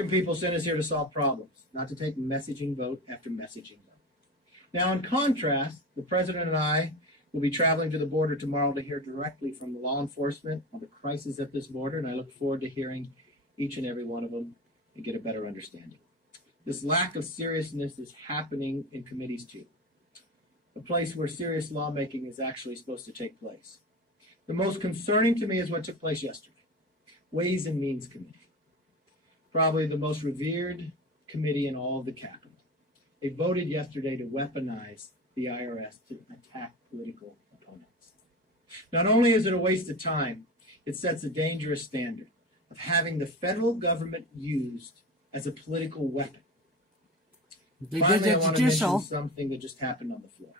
American people sent us here to solve problems, not to take messaging vote after messaging vote. Now, in contrast, the President and I will be traveling to the border tomorrow to hear directly from the law enforcement on the crisis at this border, and I look forward to hearing each and every one of them and get a better understanding. This lack of seriousness is happening in committees too, a place where serious lawmaking is actually supposed to take place. The most concerning to me is what took place yesterday. Ways and Means Committee, probably the most revered committee in all of the Capitol. They voted yesterday to weaponize the IRS to attack political opponents. Not only is it a waste of time, it sets a dangerous standard of having the federal government used as a political weapon. Finally, I want to mention something that just happened on the floor.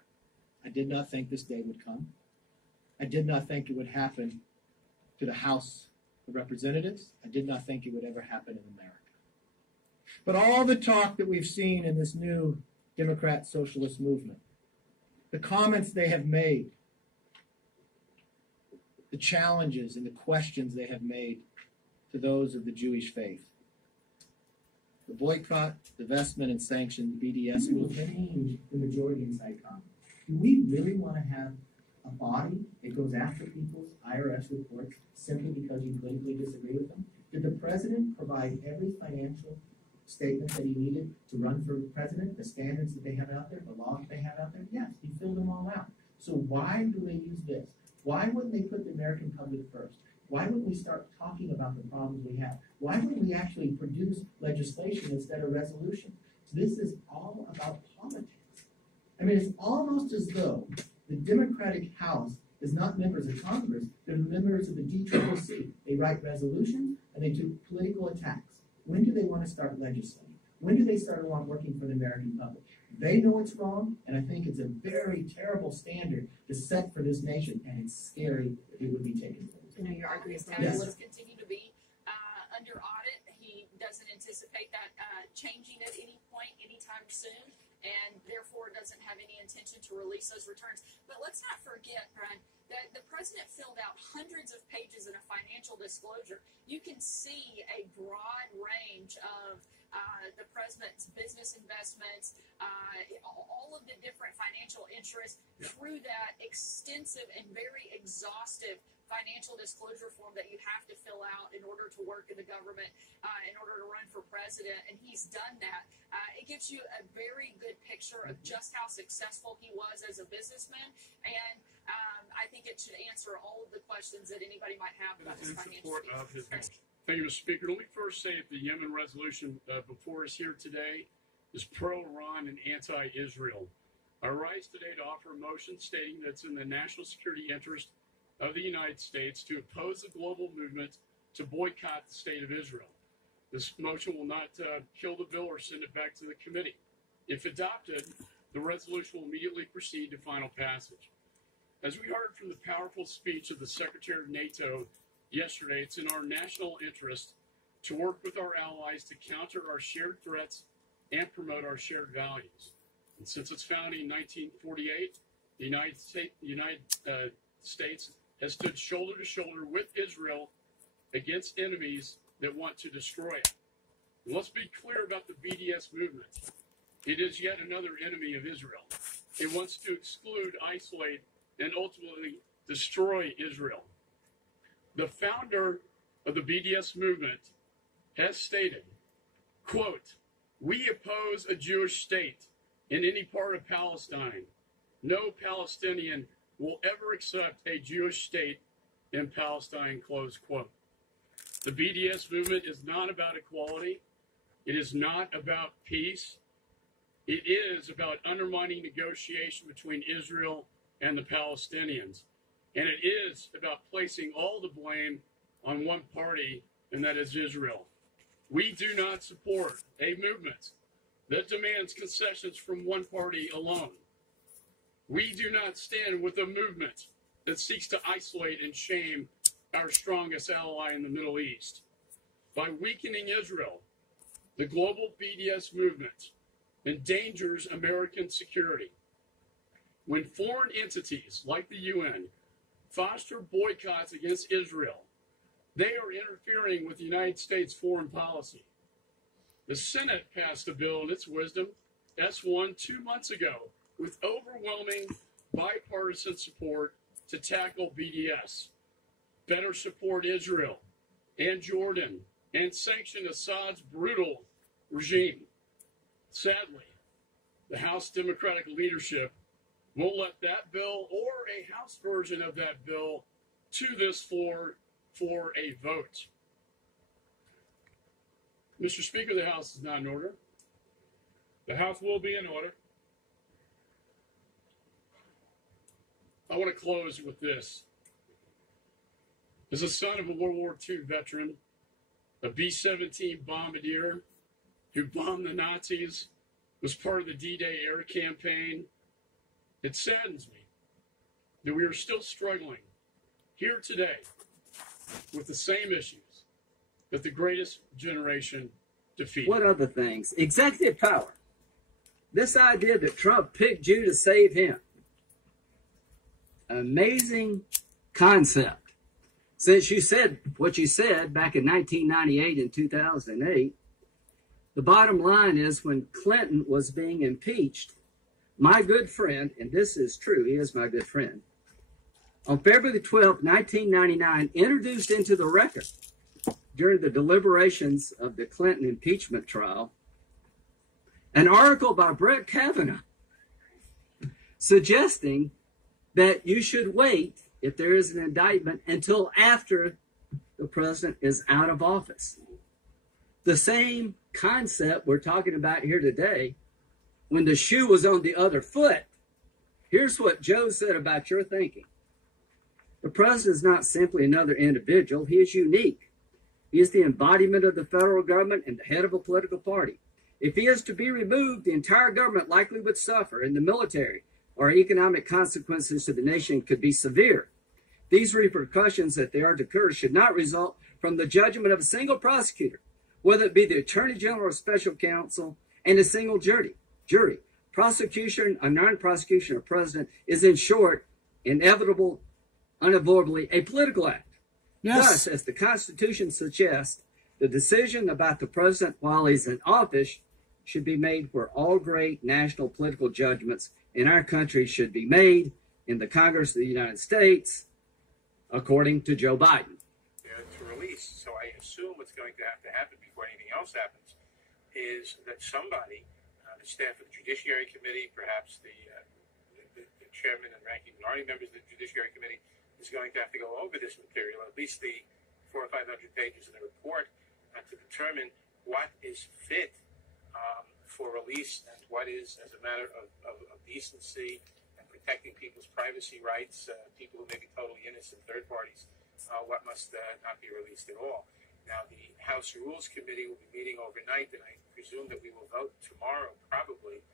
I did not think this day would come. I did not think it would happen to the House of Representatives. I did not think it would ever happen in America. But all the talk that we've seen in this new Democrat socialist movement, the comments they have made, the challenges and the questions they have made to those of the Jewish faith, the boycott, divestment, and sanction BDS movement. Change the majority inside Congress. Do we really want to have a body that goes after people's IRS reports simply because you politically disagree with them? Did the president provide every financial statement that he needed to run for president, the standards that they have out there, the laws they have out there? Yes, he filled them all out. So why do they use this? Why wouldn't they put the American public first? Why wouldn't we start talking about the problems we have? Why wouldn't we actually produce legislation instead of resolution? This is all about politics. I mean, it's almost as though the Democratic House is not members of Congress, they're members of the DCCC. They write resolutions and they do political attacks. When do they want to start legislating? When do they start working for the American public? They know it's wrong, and I think it's a very terrible standard to set for this nation, and it's scary that it would be taken place. I know your argument Yes. Will continue to be under audit. He doesn't anticipate that changing at any point, anytime soon, and therefore doesn't have any intention to release those returns. But let's not forget, Brian, that the president filled out hundreds of pages in a financial disclosure. You can see a broad range of the president's business investments, all of the different financial interests through that extensive and very exhaustive financial disclosure form that you have to fill out in order to work in the government, in order to run for president, and he's done that. It gives you a very good picture of just how successful he was as a businessman, and I think it should answer all of the questions that anybody might have about his financial motion. Thank you, Mr. Speaker. Let me first say that the Yemen resolution before us here today is pro-Iran and anti-Israel. I rise today to offer a motion stating that it's in the national security interest of the United States to oppose the global movement to boycott the state of Israel. This motion will not kill the bill or send it back to the committee. If adopted, the resolution will immediately proceed to final passage. As we heard from the powerful speech of the Secretary of NATO yesterday, it's in our national interest to work with our allies to counter our shared threats and promote our shared values. And since its founding in 1948, the United States has stood shoulder to shoulder with Israel against enemies that want to destroy it. And let's be clear about the BDS movement. It is yet another enemy of Israel. It wants to exclude, isolate, and ultimately destroy Israel. The founder of the BDS movement has stated, quote, "We oppose a Jewish state in any part of Palestine. No Palestinian will ever accept a Jewish state in Palestine," close quote. The BDS movement is not about equality. It is not about peace. It is about undermining negotiation between Israel and the Palestinians. And it is about placing all the blame on one party, and that is Israel. We do not support a movement that demands concessions from one party alone. We do not stand with a movement that seeks to isolate and shame our strongest ally in the Middle East. By weakening Israel, the global BDS movement endangers American security. When foreign entities like the UN foster boycotts against Israel, they are interfering with the United States foreign policy. The Senate passed a bill in its wisdom, S1, 2 months ago, with overwhelming bipartisan support to tackle BDS, better support Israel and Jordan, and sanction Assad's brutal regime. Sadly, the House Democratic leadership won't let that bill or a House version of that bill to this floor for a vote. Mr. Speaker, the House is not in order. The House will be in order. I want to close with this. As a son of a World War II veteran, a B-17 bombardier who bombed the Nazis, was part of the D-Day air campaign, it saddens me that we are still struggling here today with the same issues that the greatest generation defeated. What other things? Executive power. This idea that Trump picked you to save him. Amazing concept. Since you said what you said back in 1998 and 2008, the bottom line is when Clinton was being impeached, my good friend, and this is true, he is my good friend, on February 12, 1999, introduced into the record during the deliberations of the Clinton impeachment trial an article by Brett Kavanaugh suggesting that you should wait, if there is an indictment, until after the president is out of office. The same concept we're talking about here today, when the shoe was on the other foot. Here's what Joe said about your thinking. The president is not simply another individual. He is unique. He is the embodiment of the federal government and the head of a political party. If he is to be removed, the entire government likely would suffer, and the military or economic consequences to the nation could be severe. These repercussions, if they are to occur, should not result from the judgment of a single prosecutor, whether it be the Attorney General or Special Counsel, and a single jury. Prosecution or non-prosecution of president is, in short, inevitable, unavoidably, a political act. Yes. Thus, as the Constitution suggests, the decision about the president while he's in office should be made where all great national political judgments in our country should be made in the Congress of the United States, according to Joe Biden. To release. So I assume what's going to have to happen before anything else happens is that somebody, the staff of the Judiciary Committee, perhaps the chairman and ranking minority members of the Judiciary Committee, is going to have to go over this material, at least the 400 or 500 pages of the report, to determine what is fit for release and what is, as a matter of decency and protecting people's privacy rights, people who may be totally innocent, third parties, what must not be released at all. Now, the House Rules Committee will be meeting overnight, and I presume that we will vote tomorrow, probably,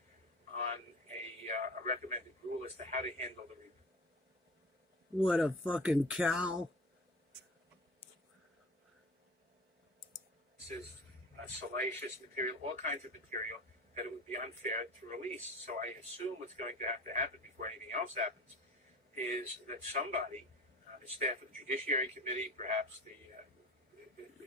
on a recommended rule as to how to handle the report. What a fucking cow. This is salacious material, all kinds of material that it would be unfair to release. So I assume what's going to happen before anything else happens is that somebody, the staff of the Judiciary Committee, perhaps the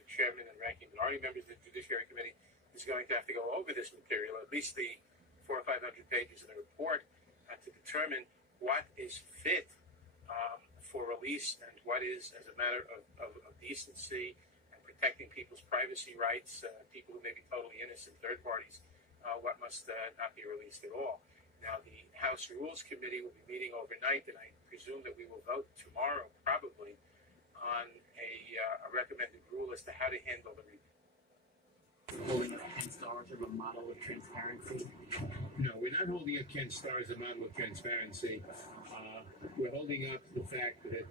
chairman and ranking minority members of the Judiciary Committee, is going to have to go over this material, at least the 400 or 500 pages of the report, to determine what is fit for release and what is, as a matter of decency and protecting people's privacy rights, people who may be totally innocent, third parties, what must not be released at all. Now, the House Rules Committee will be meeting overnight, and I presume that we will vote tomorrow, probably, on a recommended rule as to how to handle the report. Holding up Ken Starr as a model of transparency? No, we're not holding up Ken Starr as a model of transparency. We're holding up the fact that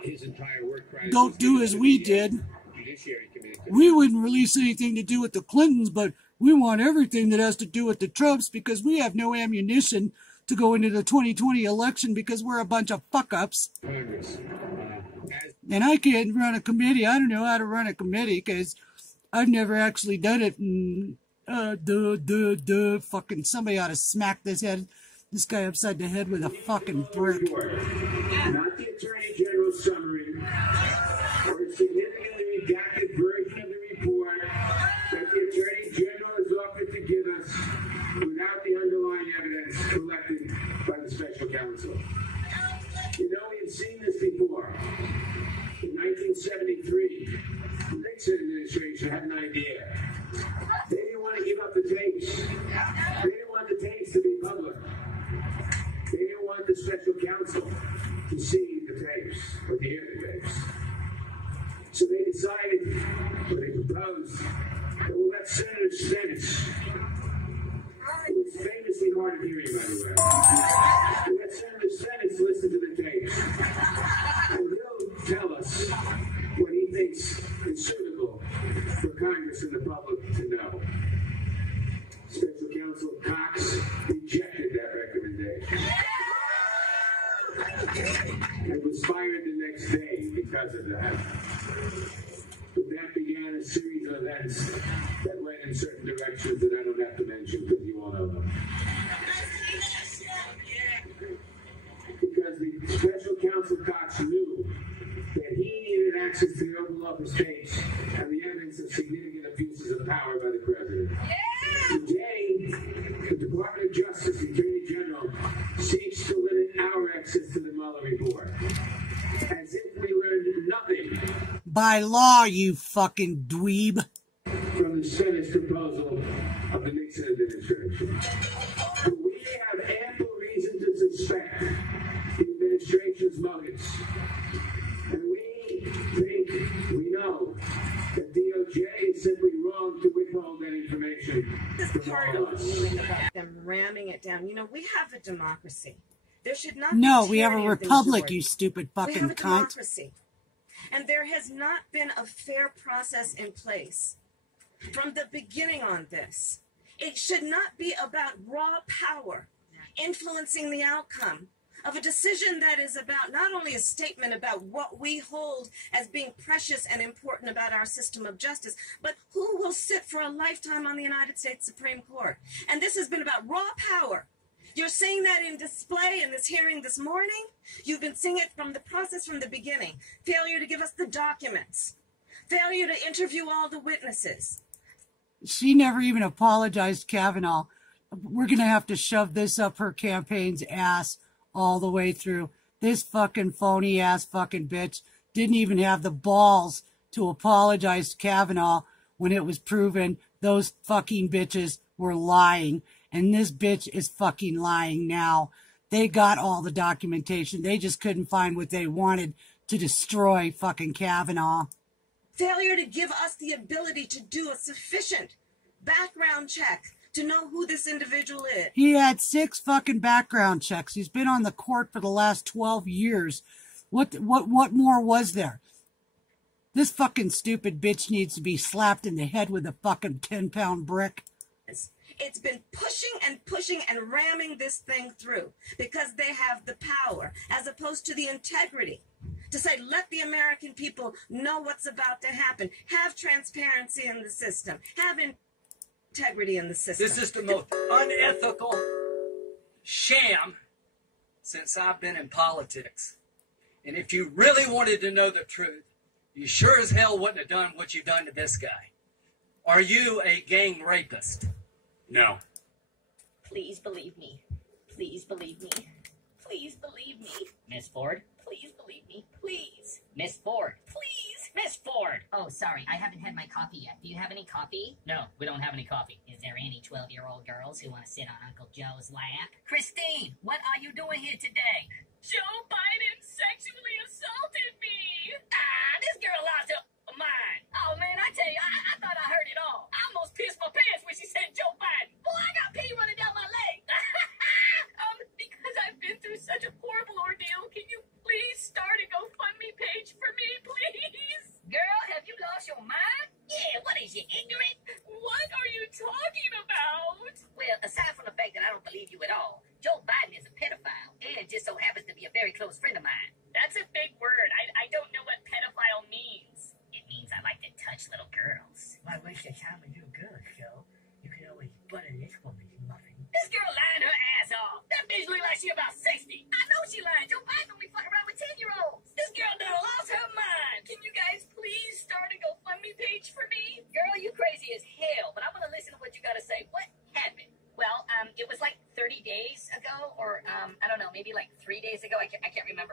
his entire work product Don't do as we did. Judiciary Committee. We wouldn't release anything to do with the Clintons, but we want everything that has to do with the Trumps because we have no ammunition to go into the 2020 election because we're a bunch of fuck-ups. Congress. And I can't run a committee. I don't know how to run a committee because I've never actually done it. And, fucking somebody ought to smack this guy upside the head with a fucking brick. Not the Attorney General's summary or a significantly redacted version of the report. You know, we've seen this before. In 1973, the Nixon administration had an idea. They didn't want to give up the tapes. They didn't want the tapes to be public. They didn't want the special counsel to see the tapes or to hear the tapes. So they decided, or they proposed, that we'll let senators finish. It was famously hard of hearing, by the way. We'll let Senator Stennis listen to the tapes. And he'll tell us what he thinks is suitable for Congress and the public to know. Special Counsel Cox rejected that recommendation. And was fired the next day because of that. But that began a series of events that went in certain directions that I don't have to mention because you all know them. Because the Special Counsel Cox knew that he needed access to the Oval Office tapes and the evidence of significant abuses of power by the president. Today, the Department of Justice, the Attorney General, seeks to limit our access to the Mueller report. As if we learned nothing. By law, you fucking dweeb. From the Senate's proposal of the Nixon administration. But we have ample reason to suspect the administration's motives. And we think, we know, that DOJ is simply wrong to withhold that information from all of us. About them ramming it down. You know, we have a democracy. There should not No, be we have a tyranny of the republic, majority. you stupid fucking We have a cunt. democracy. And there has not been a fair process in place from the beginning on this. It should not be about raw power influencing the outcome of a decision that is about not only a statement about what we hold as being precious and important about our system of justice, but who will sit for a lifetime on the United States Supreme Court. And this has been about raw power. You're seeing that in display in this hearing this morning. You've been seeing it from the process from the beginning. Failure to give us the documents. Failure to interview all the witnesses. She never even apologized, Kavanaugh. We're going to have to shove this up her campaign's ass all the way through. This fucking phony ass fucking bitch didn't even have the balls to apologize to Kavanaugh when it was proven those fucking bitches were lying. And this bitch is fucking lying now. They got all the documentation. They just couldn't find what they wanted to destroy fucking Kavanaugh. Failure to give us the ability to do a sufficient background check to know who this individual is. He had 6 fucking background checks. He's been on the court for the last 12 years. What more was there? This fucking stupid bitch needs to be slapped in the head with a fucking 10-pound brick. It's been pushing and ramming this thing through because they have the power as opposed to the integrity to say, let the American people know what's about to happen. Have transparency in the system. Have integrity in the system. This is the most unethical sham since I've been in politics. And if you really wanted to know the truth, you sure as hell wouldn't have done what you've done to this guy. Are you a gang rapist? No. Please believe me. Please believe me. Please believe me. Miss Ford? Please believe me. Please. Miss Ford? Please. Miss Ford! Oh, sorry, I haven't had my coffee yet. Do you have any coffee? No, we don't have any coffee. Is there any 12-year-old girls who want to sit on Uncle Joe's lap? Christine, what are you doing here today? Joe Biden sexually assaulted me. This girl lost her mind. Oh, man, I tell you, I thought I heard it all. I almost pissed my pants when she said Joe Biden. Boy, I got pee running down my leg. Because I've been through such a horrible ordeal, can you please start a GoFundMe page for me, please? Girl, have you lost your mind? Yeah, what is you, ignorant? What are you talking about? Well, aside from the fact that I don't believe you at all, Joe Biden is a pedophile and just so happens to be a very close friend of mine. That's a big word. I don't know what pedophile means. It means I like to touch little girls. Why waste your time with you girls, Joe? You can always butter this woman's muffin. This girl lying her ass off. That bitch look like she about 60. I know she lying. Joe Biden only fucking around with 10-year-olds. This girl done lost her mind. Can you guys please start a GoFundMe page for me? Girl, you crazy as hell, but I want to listen to what you got to say. What happened? Well, it was like 30 days ago, or I don't know, maybe like 3 days ago. I can't remember.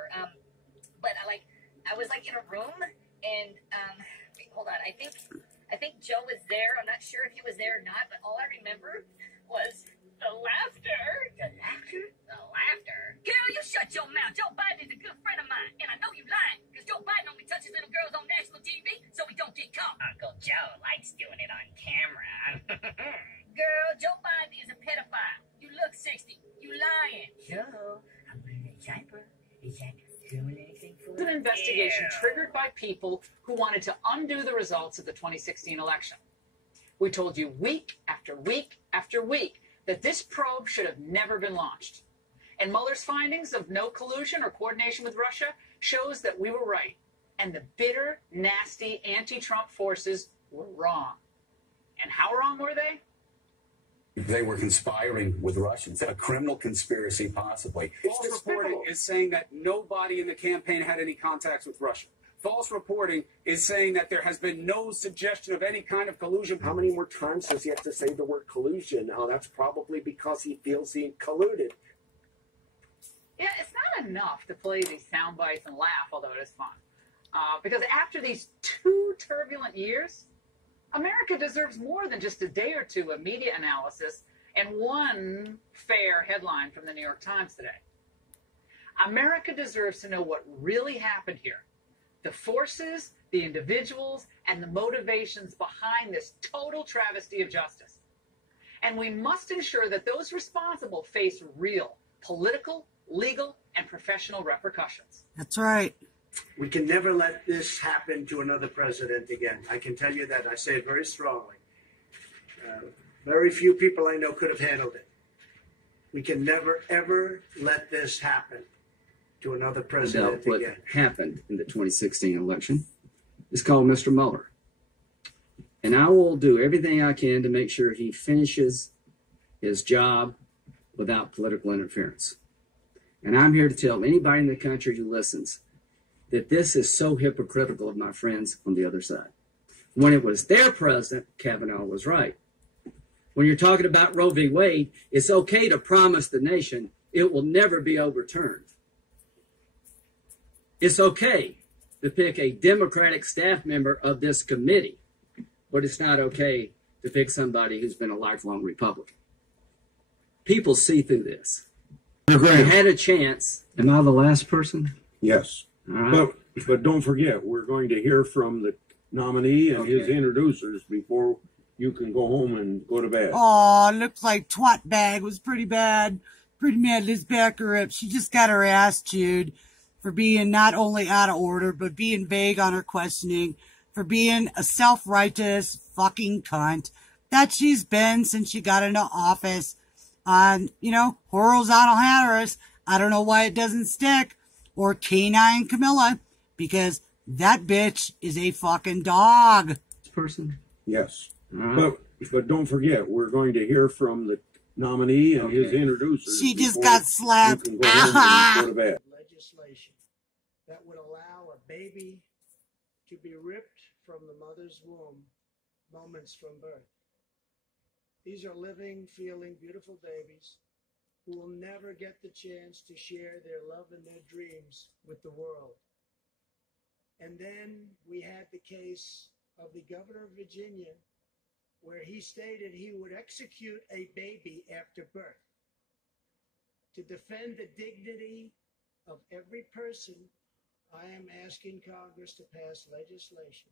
Joe was there. I'm not sure if he was there or not, but all I remember was the laughter. The laughter? The laughter. Girl, you shut your mouth. Joe Biden is a good friend of mine, and I know you lying, because Joe Biden only touches little girls on national TV, so we don't get caught. Uncle Joe likes doing it on camera. Girl, Joe Biden is a pedophile. You look 60. You lying. Joe, I'm wearing a diaper. Is that doing anything for It's an investigation triggered by people who wanted to undo the results of the 2016 election. We told you week after week after week that this probe should have never been launched. And Mueller's findings of no collusion or coordination with Russia shows that we were right. And the bitter, nasty anti-Trump forces were wrong. And how wrong were they? They were conspiring with Russians, a criminal conspiracy possibly. False reporting is saying that nobody in the campaign had any contacts with Russia. False reporting is saying that there has been no suggestion of any kind of collusion. How many more times does he have to say the word collusion? Oh, that's probably because he feels he colluded. Yeah, it's not enough to play these sound bites and laugh, although it is fun. Because after these 2 turbulent years, America deserves more than just a day or two of media analysis and one fair headline from the New York Times today. America deserves to know what really happened here. The forces, the individuals, and the motivations behind this total travesty of justice. And we must ensure that those responsible face real political, legal, and professional repercussions. That's right. We can never let this happen to another president again. I can tell you that. I say it very strongly. Very few people I know could have handled it. We can never, ever let this happen to another president What again. happened in the 2016 election is called Mr. Mueller. And I will do everything I can to make sure he finishes his job without political interference. And I'm here to tell anybody in the country who listens that this is so hypocritical of my friends on the other side. When it was their president, Kavanaugh was right. When you're talking about Roe v. Wade, it's okay to promise the nation it will never be overturned. It's okay to pick a Democratic staff member of this committee, but it's not okay to pick somebody who's been a lifelong Republican. People see through this. They had a chance. Am I the last person? Yes. Right. But don't forget, we're going to hear from the nominee and his introducers before you can go home and go to bed. Oh, looks like Twat Bag was pretty bad. Pretty mad Liz Becker up. She just got her ass chewed for being not only out of order, but being vague on her questioning, for being a self-righteous fucking cunt that she's been since she got into office on, horizontal Harris. I don't know why it doesn't stick. Or Canine Camilla, because that bitch is a fucking dog. Person? Yes. But don't forget, we're going to hear from the nominee and his introducers. She just got slapped. You can go home and go to bed. Legislation that would allow a baby to be ripped from the mother's womb moments from birth. These are living, feeling, beautiful babies who will never get the chance to share their love and their dreams with the world. And then we had the case of the governor of Virginia, where he stated he would execute a baby after birth. To defend the dignity of every person, I am asking Congress to pass legislation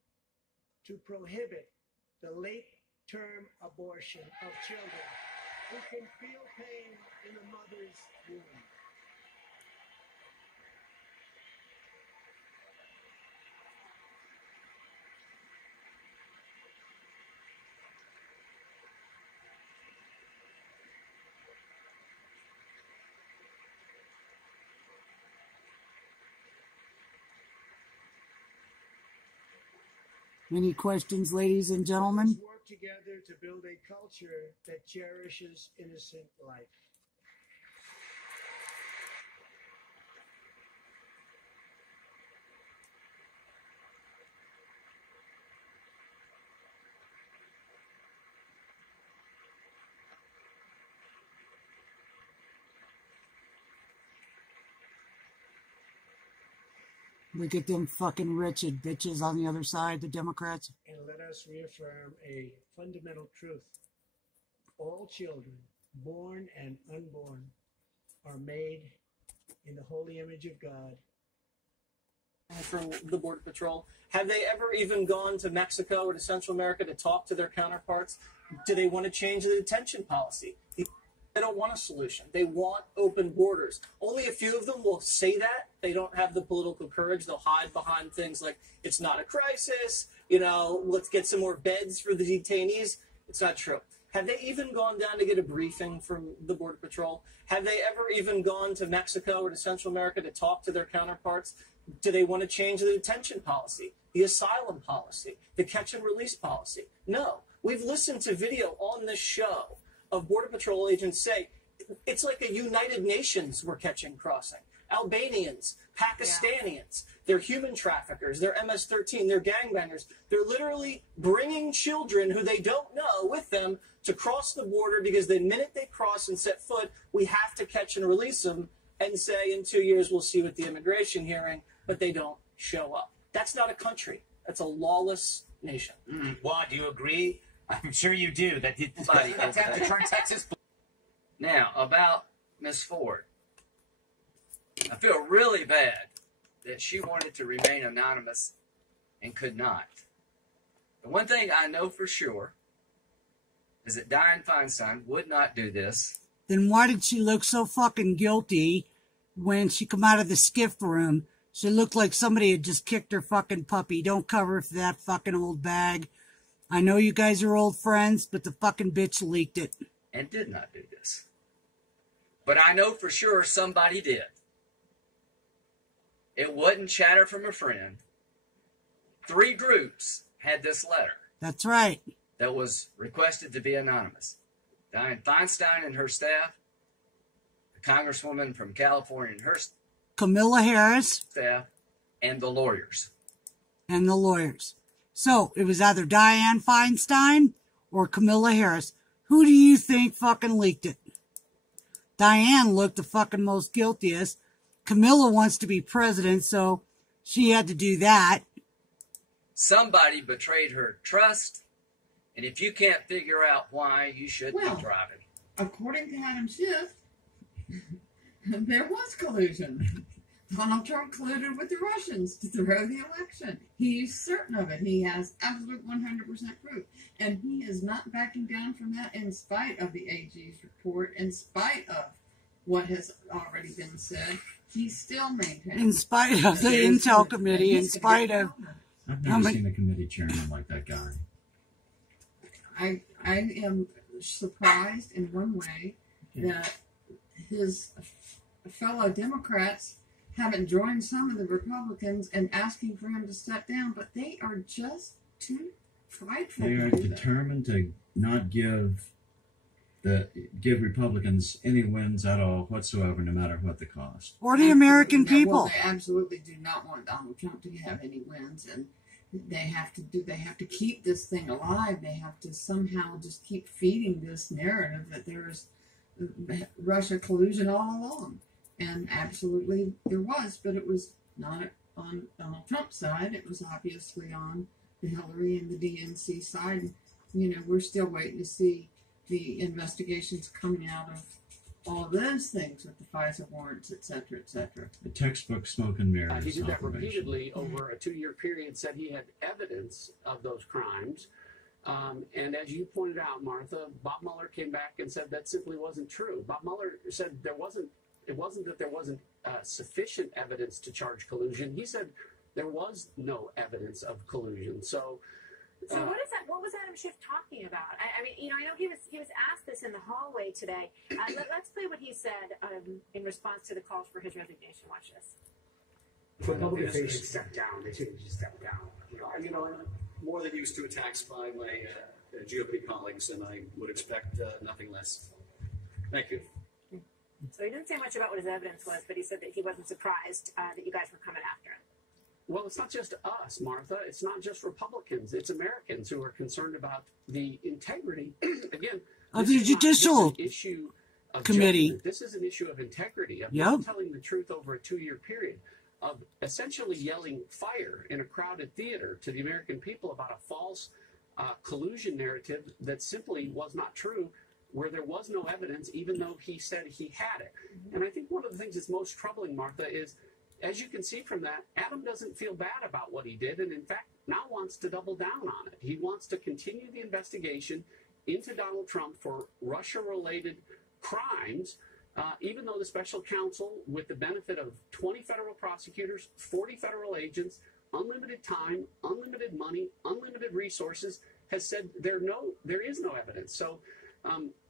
to prohibit the late-term abortion of children who can feel pain in the mother's womb. Any questions, ladies and gentlemen? Let's work together to build a culture that cherishes innocent life. Look at them fucking wretched bitches on the other side, the Democrats. And let us reaffirm a fundamental truth. All children, born and unborn, are made in the holy image of God. From the Border Patrol, have they ever even gone to Mexico or to Central America to talk to their counterparts? Do they want to change the detention policy? They don't want a solution. They want open borders. Only a few of them will say that. They don't have the political courage. They'll hide behind things like, it's not a crisis, you know, let's get some more beds for the detainees. It's not true. Have they even gone down to get a briefing from the Border Patrol? Have they ever even gone to Mexico or to Central America to talk to their counterparts? Do they want to change the detention policy, the asylum policy, the catch and release policy? No. We've listened to video on this show of Border Patrol agents say, it's like a United Nations we're catching crossing. Albanians, Pakistanians, they're human traffickers, they're MS-13, they're gangbangers. They're literally bringing children who they don't know with them to cross the border because the minute they cross and set foot, we have to catch and release them and say in 2 years we'll see with the immigration hearing, but they don't show up. That's not a country. That's a lawless nation. Well, do you agree? I'm sure you do. That did attempt to turn Texas blue. Now, about Miss Ford. I feel really bad that she wanted to remain anonymous and could not. The one thing I know for sure is that Dianne Feinstein would not do this. Then why did she look so fucking guilty when she come out of the skiff room? She looked like somebody had just kicked her fucking puppy. Don't cover for that fucking old bag. I know you guys are old friends, but the fucking bitch leaked it. And did not do this. But I know for sure somebody did. It wasn't chatter from a friend. 3 groups had this letter. That's right. That was requested to be anonymous. Dianne Feinstein and her staff, the congresswoman from California and her Camilla Harris. staff, and the lawyers. And the lawyers. So, it was either Dianne Feinstein or Camilla Harris. Who do you think fucking leaked it? Dianne looked the fucking most guiltiest. Camilla wants to be president, so she had to do that. Somebody betrayed her trust, and if you can't figure out why, you shouldn't be driving. According to Adam Schiff, there was collusion. Donald Trump colluded with the Russians to throw the election. He's certain of it. He has absolute 100% proof. And he is not backing down from that in spite of the AG's report, in spite of what has already been said. He's still maintaining. In spite of the Intel Committee, in spite of... I've never seen a committee chairman like that guy. I am surprised in one way that his fellow Democrats haven't joined some of the Republicans in asking for him to step down, but they are just too frightful. They are determined to not give Republicans any wins at all whatsoever, no matter what the cost. Or the American people. Well, they absolutely do not want Donald Trump to have any wins, and they have to keep this thing alive. They have to somehow just keep feeding this narrative that there's Russia collusion all along. And absolutely there was, but it was not on Donald Trump's side. It was obviously on the Hillary and the DNC side. You know, we're still waiting to see the investigations coming out of all of those things with the FISA warrants, et cetera, et cetera. The textbook smoke and mirrors. He did that operation. repeatedly over a 2-year period, said he had evidence of those crimes. And as you pointed out, Martha, Bob Mueller came back and said that simply wasn't true. Bob Mueller said it wasn't that there wasn't sufficient evidence to charge collusion. He said there was no evidence of collusion. So what is that? What was Adam Schiff talking about? I mean, you know, I know he was asked this in the hallway today. Let's play what he said in response to the calls for his resignation. Watch this. Republicans should step down. They shouldn't just step down. You know, I'm more than used to attacks by my GOP colleagues, and I would expect nothing less. Thank you. So he didn't say much about what his evidence was, but he said that he wasn't surprised that you guys were coming after him. Well, it's not just us, Martha. It's not just Republicans. It's Americans who are concerned about the integrity, again, of the Judicial issue of Committee. Judgment. This is an issue of integrity, of Yep. telling the truth over a 2-year period. of essentially yelling fire in a crowded theater to the American people about a false collusion narrative that simply was not true, where there was no evidence, even though he said he had it. And I think one of the things that's most troubling, Martha, is, as you can see from that, Adam doesn't feel bad about what he did, and in fact now wants to double down on it. He wants to continue the investigation into Donald Trump for Russia-related crimes, even though the special counsel, with the benefit of 20 federal prosecutors, 40 federal agents, unlimited time, unlimited money, unlimited resources, has said there is no evidence. So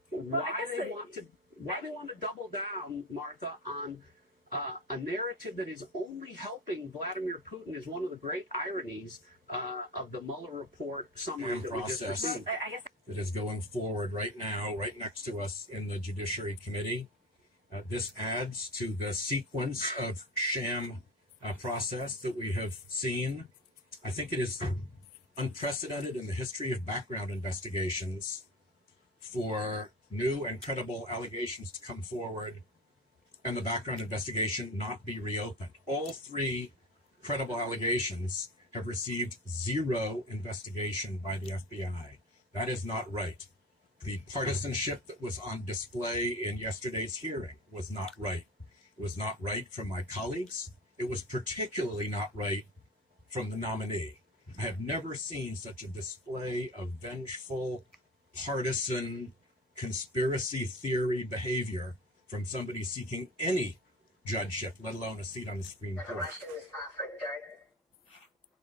why they want to double down, Martha, on a narrative that is only helping Vladimir Putin is one of the great ironies of the Mueller report summary that we just received. That is going forward right now, right next to us in the Judiciary Committee. This adds to the sequence of sham process that we have seen. I think it is unprecedented in the history of background investigations for new and credible allegations to come forward and the background investigation not be reopened. All three credible allegations have received zero investigation by the FBI. That is not right. The partisanship that was on display in yesterday's hearing was not right. It was not right from my colleagues. It was particularly not right from the nominee. I have never seen such a display of vengeful, partisan, conspiracy theory behavior from somebody seeking any judgeship, let alone a seat on the Supreme Court. The Russians offered dirt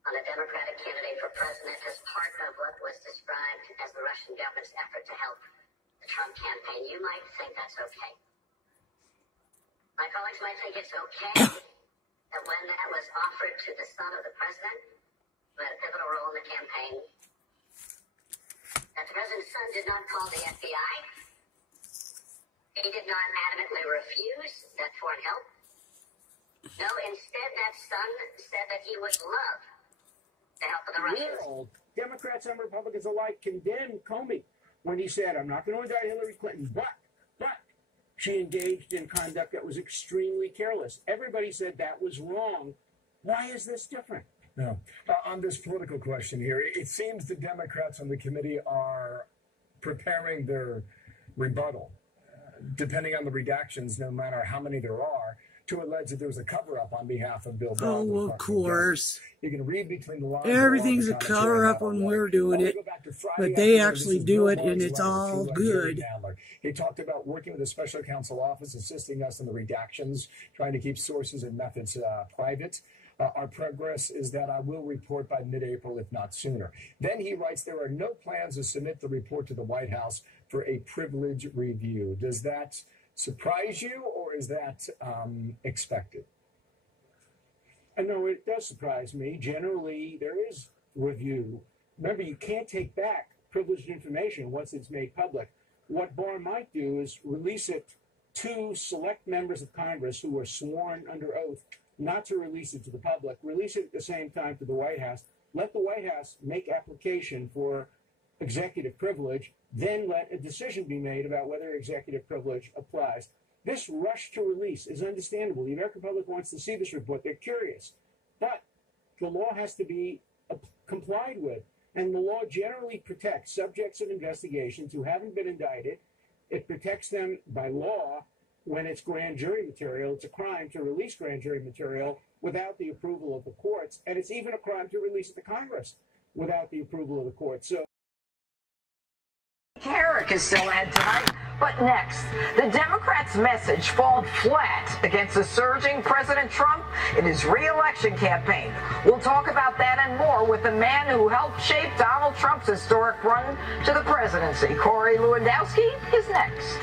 on a Democratic candidate for president as part of what was described as the Russian government's effort to help the Trump campaign. You might think that's okay. My colleagues might think it's okay that when that was offered to the son of the president, who had a pivotal role in the campaign, that the president's son did not call the FBI. He did not adamantly refuse that foreign help. No, instead that son said that he would love the help of the Russians. Democrats and Republicans alike condemned Comey when he said, I'm not going to indict Hillary Clinton, but she engaged in conduct that was extremely careless. Everybody said that was wrong. Why is this different? No. On this political question here, it seems the Democrats on the committee are preparing their rebuttal, depending on the redactions, no matter how many there are, to allege that there was a cover-up on behalf of Bill Barr. Oh, of course. You can read between the lines. Everything's a cover-up when we're doing it, but they actually do it, and it's all good. He talked about working with the special counsel office, assisting us in the redactions, trying to keep sources and methods private. Our progress is that I will report by mid-April, if not sooner. Then he writes, there are no plans to submit the report to the White House for a privilege review. Does that surprise you, or is that expected? No, it does surprise me. Generally, there is review. Remember, you can't take back privileged information once it's made public. What Barr might do is release it to select members of Congress who are sworn under oath not to release it to the public, release it at the same time to the White House, let the White House make application for executive privilege, then let a decision be made about whether executive privilege applies. This rush to release is understandable. The American public wants to see this report. They're curious. But the law has to be complied with. And the law generally protects subjects of investigations who haven't been indicted. It protects them by law when it's grand jury material. It's a crime to release grand jury material without the approval of the courts. And it's even a crime to release it to Congress without the approval of the courts. So Herrick is still ahead tonight. But next, the Democrats' message falls flat against the surging President Trump in his re-election campaign. We'll talk about that and more with the man who helped shape Donald Trump's historic run to the presidency. Corey Lewandowski is next.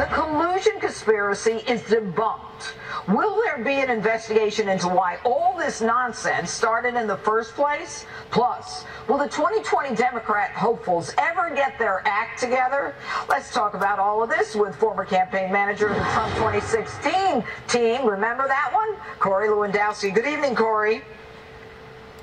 The collusion conspiracy is debunked. Will there be an investigation into why all this nonsense started in the first place? Plus, will the 2020 Democrat hopefuls ever get their act together? Let's talk about all of this with former campaign manager of the Trump 2016 team. Remember that one? Corey Lewandowski. Good evening, Corey.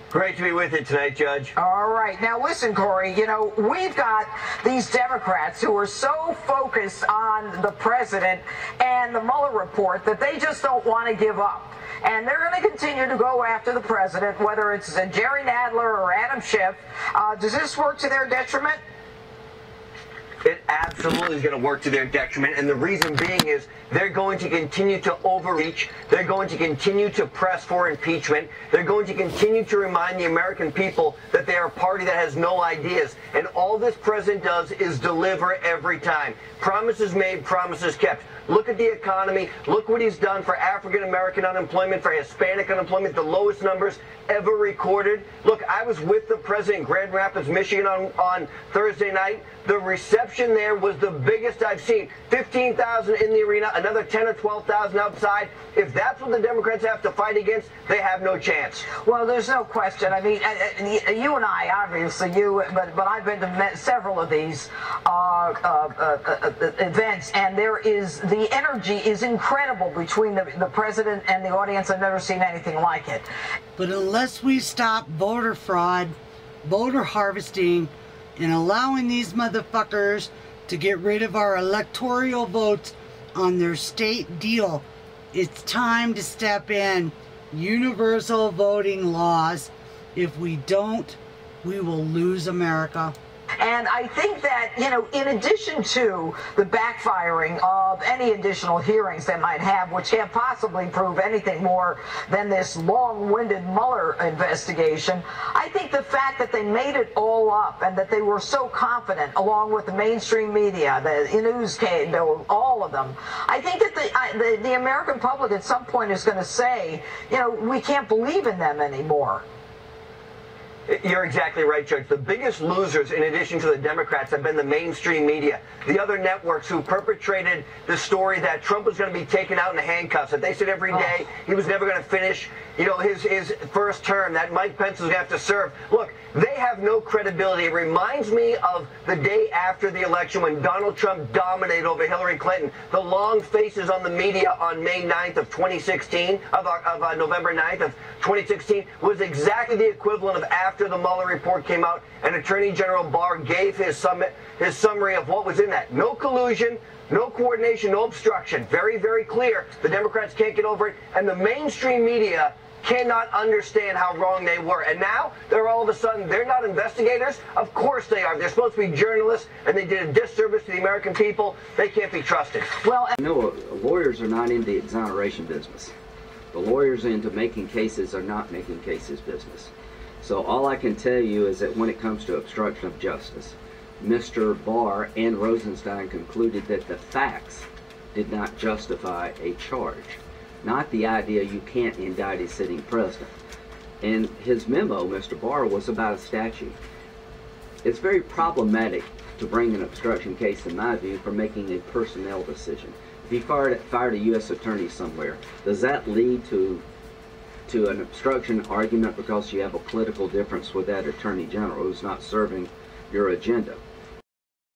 Great to be with you tonight, Judge. All right. Now, listen, Corey, you know, we've got these Democrats who are so focused on the president and the Mueller report that they just don't want to give up. And they're going to continue to go after the president, whether it's Jerry Nadler or Adam Schiff. Does this work to their detriment? It absolutely is going to work to their detriment, and the reason being is they're going to continue to overreach. They're going to continue to press for impeachment. They're going to continue to remind the American people that they are a party that has no ideas. And all this president does is deliver every time. Promises made, promises kept. Look at the economy. Look what he's done for African-American unemployment, for Hispanic unemployment, the lowest numbers ever recorded. Look, I was with the president in Grand Rapids, Michigan on Thursday night. The reception there was the biggest I've seen. 15,000 in the arena, another 10 or 12,000 outside. If that's what the Democrats have to fight against, they have no chance. Well, there's no question. I mean, you and I, obviously, but I've been to several of these events, and the energy is incredible between the president and the audience. I've never seen anything like it. But unless we stop voter fraud, voter harvesting, and allowing these motherfuckers to get rid of our electoral votes on their state deal, it's time to step in. Universal voting laws. If we don't, we will lose America. And I think that, you know, in addition to the backfiring of any additional hearings they might have, which can't possibly prove anything more than this long-winded Mueller investigation, I think the fact that they made it all up and that they were so confident, along with the mainstream media, the news cable, all of them, I think that the American public at some point is going to say, you know, we can't believe in them anymore. You're exactly right, Judge. The biggest losers, in addition to the Democrats, have been the mainstream media, the other networks who perpetrated the story that Trump was going to be taken out in handcuffs, that they said every day he was never going to finish, you know, his first term, that Mike Pence was going to have to serve. Look, they have no credibility. It reminds me of the day after the election when Donald Trump dominated over Hillary Clinton. The long faces on the media on May 9th of 2016, of November 9th of 2016, was exactly the equivalent of after the Mueller report came out and Attorney General Barr gave his summary of what was in that. No collusion, no coordination, no obstruction. Very, very clear. The Democrats can't get over it. And the mainstream media cannot understand how wrong they were. And now they're all of a sudden, they're not investigators. Of course they are. They're supposed to be journalists, and they did a disservice to the American people. They can't be trusted. Well, no, lawyers are not in the exoneration business. The lawyers into making cases are not making cases business. So all I can tell you is that when it comes to obstruction of justice, Mr. Barr and Rosenstein concluded that the facts did not justify a charge, not the idea you can't indict a sitting president. And his memo, Mr. Barr, was about a statute. It's very problematic to bring an obstruction case, in my view, for making a personnel decision. If you fired a U.S. attorney somewhere, does that lead to an obstruction argument because you have a political difference with that attorney general who's not serving your agenda?